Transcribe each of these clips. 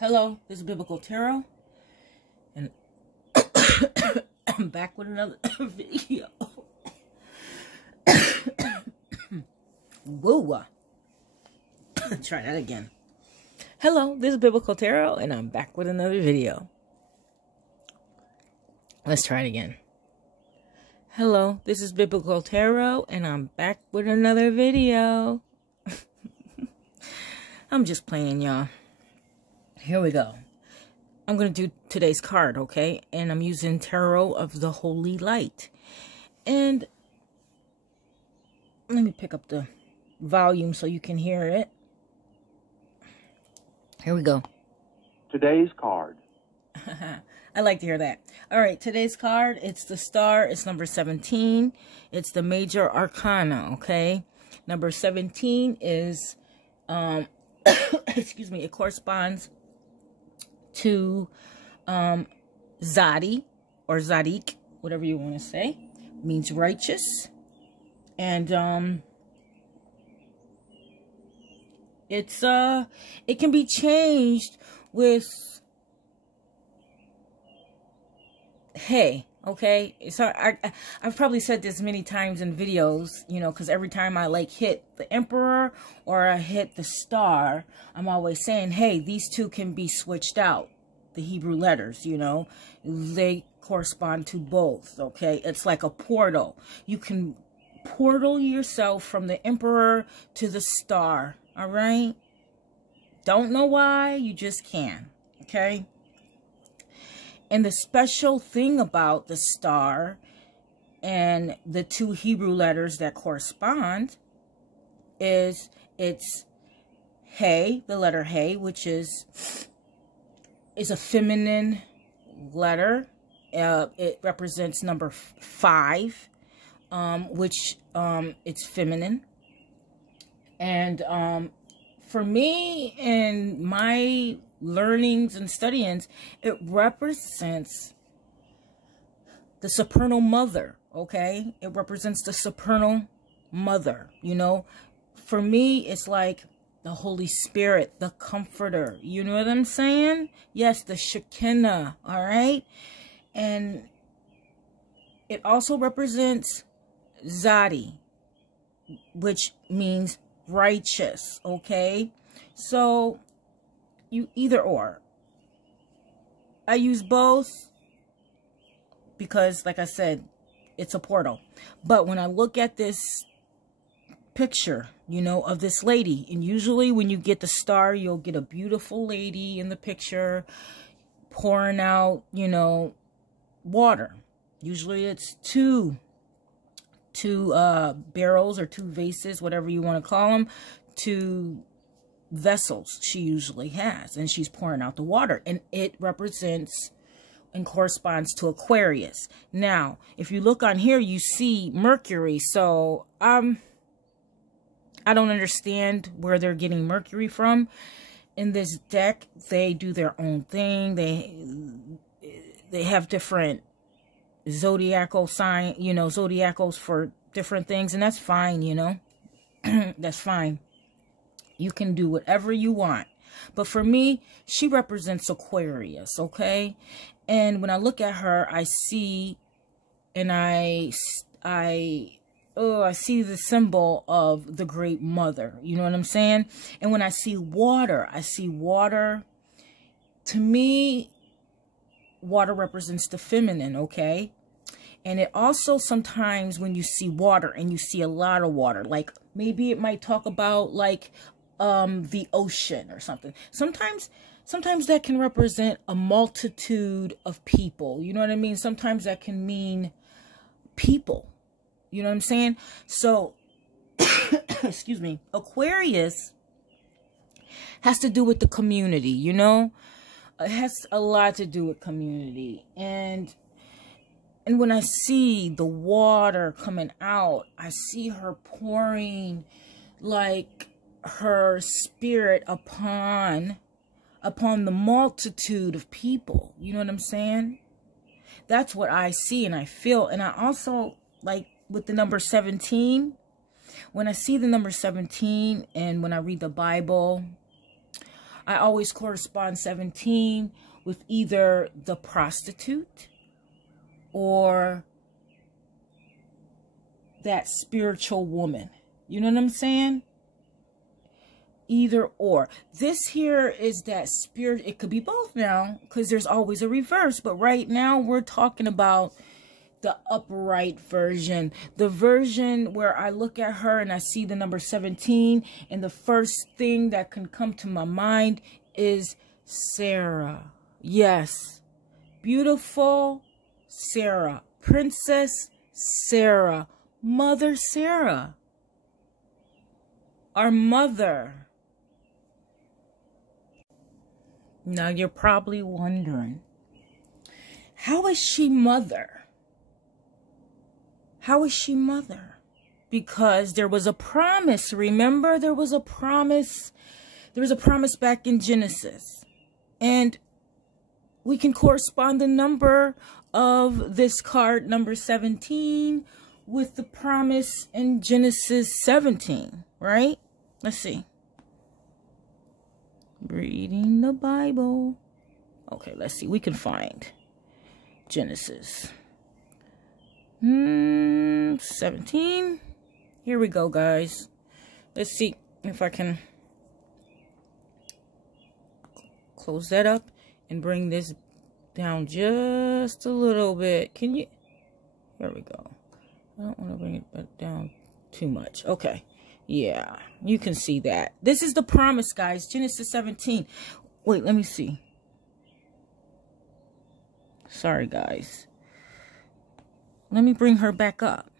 Hello, this is Biblical Tarot, and I'm back with another video. Whoa. Try that again. Hello, this is Biblical Tarot, and I'm back with another video. Let's try it again. Hello, this is Biblical Tarot, and I'm back with another video. I'm just playing, y'all. Here we go. I'm going to do today's card, okay? And I'm using Tarot of the Holy Light. And let me pick up the volume so you can hear it. Here we go. Today's card. I like to hear that. All right, today's card, it's the star. It's number 17. It's the major arcana, okay? Number 17 is, excuse me, it corresponds to Zadi or Zadik, whatever you want to say. It means righteous. And it can be changed with hey, okay? So I've probably said this many times in videos, you know, because every time I like hit the emperor or I hit the star, I'm always saying, hey, these two can be switched out. The Hebrew letters, you know, they correspond to both, okay? It's like a portal. You can portal yourself from the emperor to the star, all right? Don't know why, you just can, okay? And the special thing about the star and the two Hebrew letters that correspond is it's Hey, the letter Hey, which is a feminine letter. It represents number 5, which it's feminine. And for me, in my learnings and studyings, it represents the supernal mother, okay? It represents the supernal mother, you know? For me, it's like the Holy Spirit, the comforter, you know what I'm saying? Yes, the Shekinah, all right? And it also represents Zadi, which means righteous, okay? So you either or. I use both because, like I said, it's a portal. But when I look at this picture, you know, of this lady, and usually when you get the star, you'll get a beautiful lady in the picture pouring out, you know, water. Usually it's two barrels or 2 vases, whatever you want to call them, 2 vessels she usually has, and she's pouring out the water, and it represents and corresponds to Aquarius. Now, if you look on here, you see Mercury, so I don't understand where they're getting Mercury from. In this deck, they do their own thing. They have different zodiacal sign, you know, zodiacals for different things, and that's fine, you know. That's fine. You can do whatever you want. But for me, she represents Aquarius, okay? And when I look at her, I see, and I see the symbol of the Great Mother. You know what I'm saying? And when I see water, to me, water represents the feminine, okay? And it also sometimes when you see water and you see a lot of water, like maybe it might talk about like the ocean or something. Sometimes that can represent a multitude of people. You know what I mean? Sometimes that can mean people. You know what I'm saying? So, excuse me, Aquarius has to do with the community, you know? It has a lot to do with community. And when I see the water coming out, I see her pouring like her spirit upon the multitude of people. You know what I'm saying? That's what I see and I feel. And I also, like with the number 17, when I see the number 17 and when I read the Bible, I always correspond 17 with either the prostitute or that spiritual woman. You know what I'm saying? Either or. This here is that spirit. It could be both now, because there's always a reverse. But right now we're talking about the upright version. The version where I look at her and I see the number 17. And the first thing that can come to my mind is Sarah. Yes. Beautiful Sarah. Princess Sarah. Mother Sarah. Our mother. Now you're probably wondering, how is she mother? How is she mother? Because there was a promise. Remember, there was a promise. There was a promise back in Genesis. And we can correspond the number of this card, number 17, with the promise in Genesis 17, right? Let's see. Reading the Bible. Okay, let's see. We can find Genesis 17. Here we go, guys. Let's see if I can close that up and bring this down just a little bit. Can you? There we go. I don't want to bring it down too much. Okay. Yeah, you can see that. This is the promise, guys. Genesis 17. Wait, let me see. Sorry, guys. Let me bring her back up.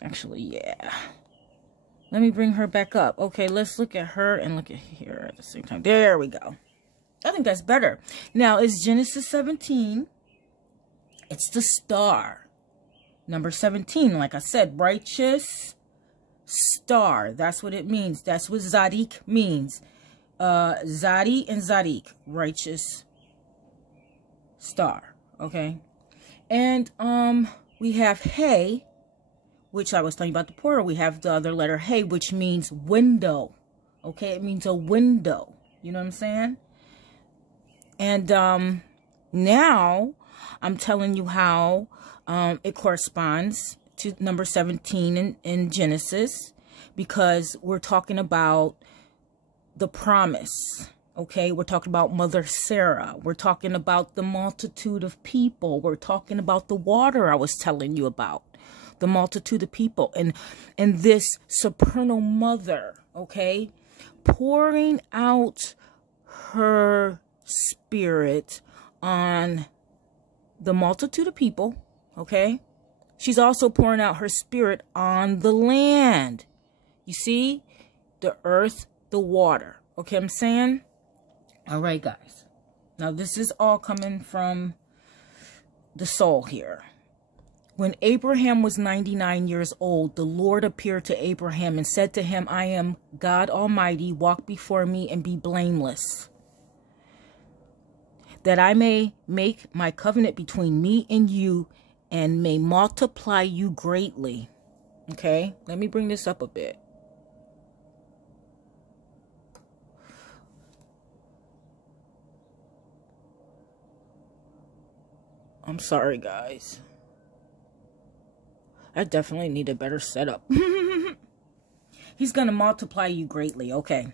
Actually, yeah. Let me bring her back up. Okay, let's look at her and look at here at the same time. There we go. I think that's better. Now, it's Genesis 17. It's the star. Number 17, like I said, righteous star. That's what it means. That's what Zadik means. Zadi and Zadik, righteous star. Okay. And we have Hey, which I was telling you about the portal. We have the other letter Hey, which means window. Okay, it means a window. You know what I'm saying? And now I'm telling you how it corresponds to number 17 in Genesis, because we're talking about the promise. Okay, we're talking about Mother Sarah. We're talking about the multitude of people. We're talking about the water I was telling you about, the multitude of people, and this supernal mother. Okay, pouring out her spirit on the multitude of people. Okay, she's also pouring out her spirit on the land. You see, the earth, the water. Okay, I'm saying? All right, guys. Now, this is all coming from the soul here. When Abraham was 99 years old, the Lord appeared to Abraham and said to him, I am God Almighty. Walk before me and be blameless, that I may make my covenant between me and you and may multiply you greatly. Okay, let me bring this up a bit. I'm sorry, guys. I definitely need a better setup. He's going to multiply you greatly. Okay.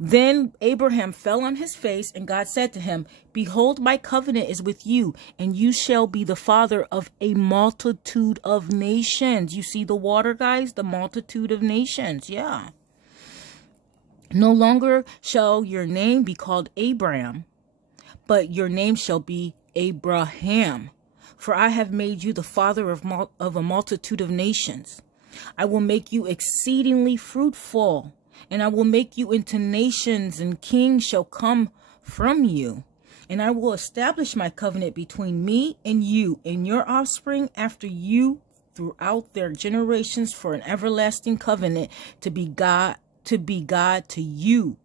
Then Abraham fell on his face, and God said to him, behold, my covenant is with you, and you shall be the father of a multitude of nations. You see the water, guys? The multitude of nations. Yeah. No longer shall your name be called Abraham, but your name shall be Abraham. For I have made you the father of a multitude of nations. I will make you exceedingly fruitful, and I will make you into nations, and kings shall come from you. And I will establish my covenant between me and you and your offspring after you throughout their generations for an everlasting covenant to be God to you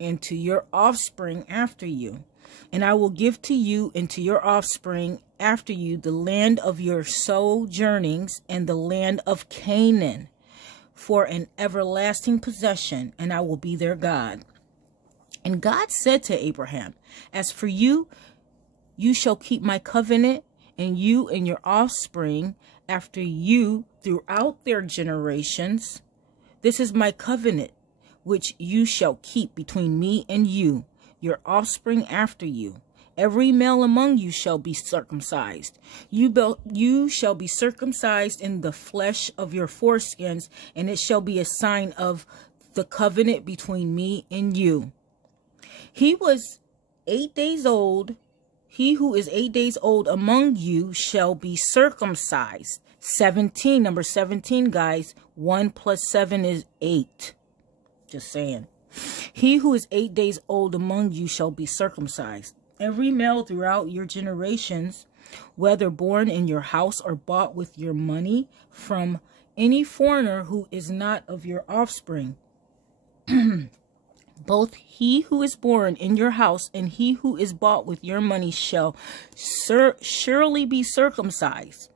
and to your offspring after you. And I will give to you and to your offspring after you the land of your sojournings and the land of Canaan, for an everlasting possession, and I will be their God. And God said to Abraham, as for you, you shall keep my covenant, and you and your offspring after you throughout their generations. This is my covenant, which you shall keep between me and you, your offspring after you. Every male among you shall be circumcised. You shall be circumcised in the flesh of your foreskins, and it shall be a sign of the covenant between me and you. He was 8 days old. He who is 8 days old among you shall be circumcised. 17, number 17, guys. 1 plus 7 is 8. Just saying. He who is 8 days old among you shall be circumcised. Every male throughout your generations, whether born in your house or bought with your money from any foreigner who is not of your offspring, both he who is born in your house and he who is bought with your money shall surely be circumcised.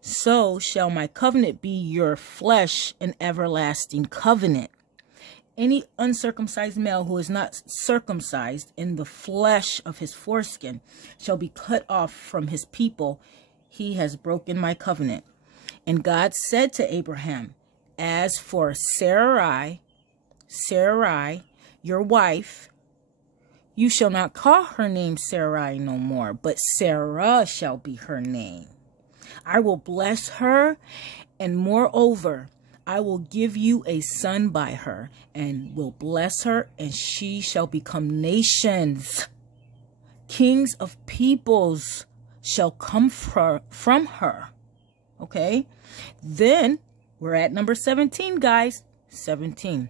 So shall my covenant be your flesh, an everlasting covenant. Any uncircumcised male who is not circumcised in the flesh of his foreskin shall be cut off from his people. He has broken my covenant. And God said to Abraham, as for Sarai, your wife, you shall not call her name Sarai no more, but Sarah shall be her name. I will bless her, and moreover, I will give you a son by her, and will bless her, and she shall become nations. Kings of peoples shall come from her. Okay? Then, we're at number 17, guys. 17.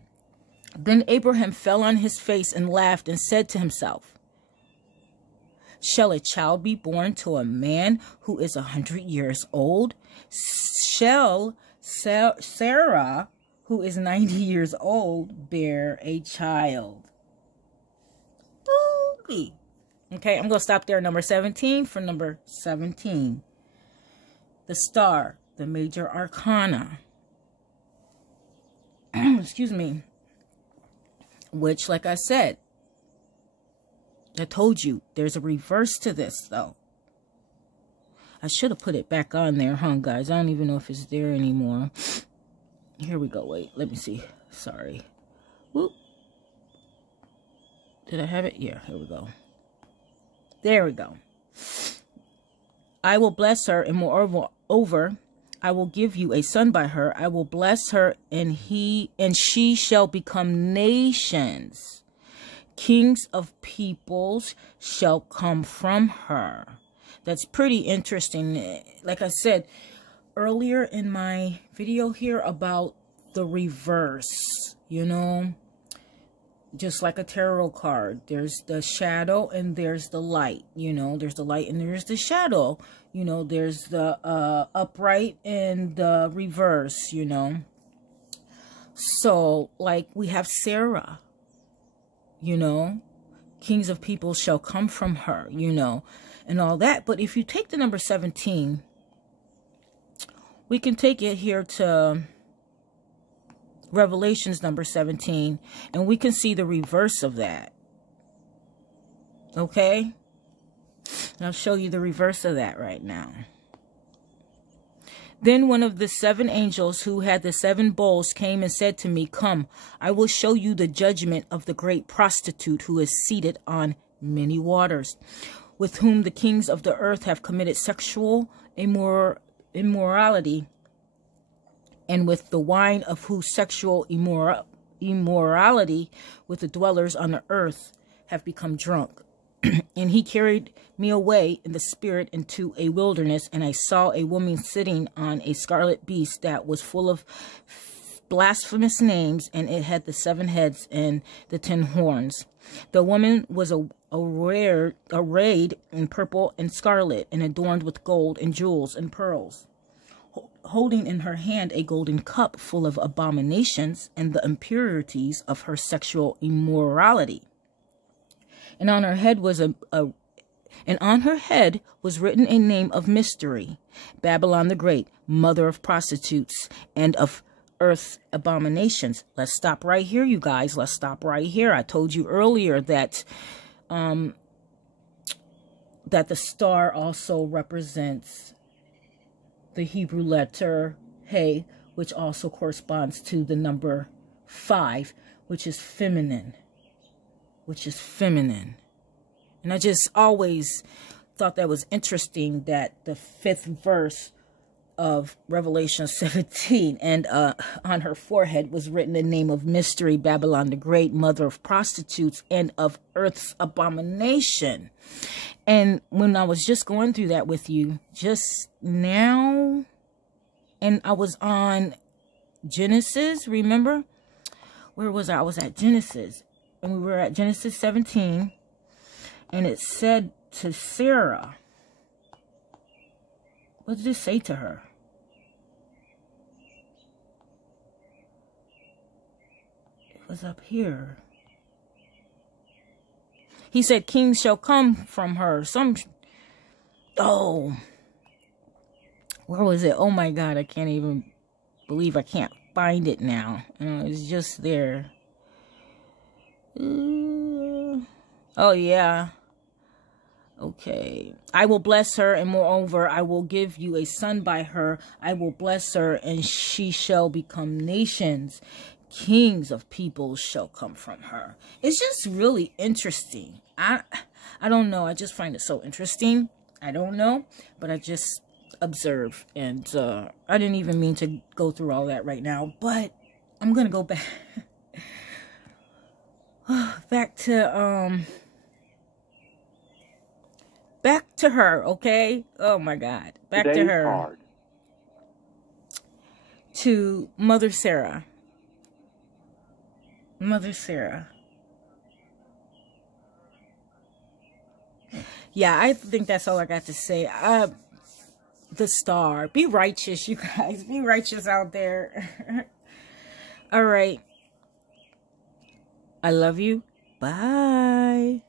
Then Abraham fell on his face and laughed and said to himself, shall a child be born to a man who is 100 years old? Shall Sarah, who is 90 years old, bear a child? Okay, I'm going to stop there. Number 17 for number 17. The star, the major arcana. Excuse me. Which, like I said, I told you, there's a reverse to this, though. I should have put it back on there, huh, guys? I don't even know if it's there anymore. Here we go. Wait, let me see. Sorry. Whoop. Did I have it? Yeah, here we go. There we go. I will bless her, and moreover, I will give you a son by her. I will bless her, and she shall become nations. Kings of peoples shall come from her. That's pretty interesting. Like I said earlier in my video here about the reverse, you know, just like a tarot card. There's the shadow and there's the light, you know, there's the light and there's the shadow, you know, there's the upright and the reverse, you know. So, like, we have Sarah, you know, kings of people shall come from her, you know, and all that. But if you take the number 17, we can take it here to Revelations number 17, and we can see the reverse of that. Okay? I'll show you the reverse of that right now. Then one of the 7 angels who had the 7 bowls came and said to me, come, I will show you the judgment of the great prostitute who is seated on many waters, with whom the kings of the earth have committed sexual immorality, and with the wine of whose sexual immorality with the dwellers on the earth have become drunk. And he carried me away in the spirit into a wilderness, and I saw a woman sitting on a scarlet beast that was full of blasphemous names, and it had the 7 heads and the 10 horns. The woman was arrayed in purple and scarlet, and adorned with gold and jewels and pearls, holding in her hand a golden cup full of abominations and the impurities of her sexual immorality. And on her head was written a name of mystery, Babylon the Great, mother of prostitutes and of earth's abominations. Let's stop right here, you guys. Let's stop right here. I told you earlier that that the star also represents the Hebrew letter Hey, which also corresponds to the number 5, which is feminine. And I just always thought that was interesting that the 5th verse of Revelation 17, and on her forehead was written the name of mystery, Babylon the Great, mother of prostitutes and of earth's abomination. And when I was just going through that with you just now, and I was on Genesis, remember? Where was I? I was at Genesis, and we were at Genesis 17, and it said to Sarah, what did it say to her? It was up here. He said, kings shall come from her. Oh, where was it? Oh my God, I can't even believe I can't find it now. It's just there. Oh yeah. Okay. I will bless her, and moreover, I will give you a son by her. I will bless her, and she shall become nations. Kings of peoples shall come from her. It's just really interesting. I don't know. I just find it so interesting. I don't know, but I just observe, and I didn't even mean to go through all that right now, but I'm gonna go back back to her, okay? Oh my God. Back Today's to her. card. To Mother Sarah. Mother Sarah. Yeah, I think that's all I got to say. The star. Be righteous, you guys. Be righteous out there. All right. I love you. Bye.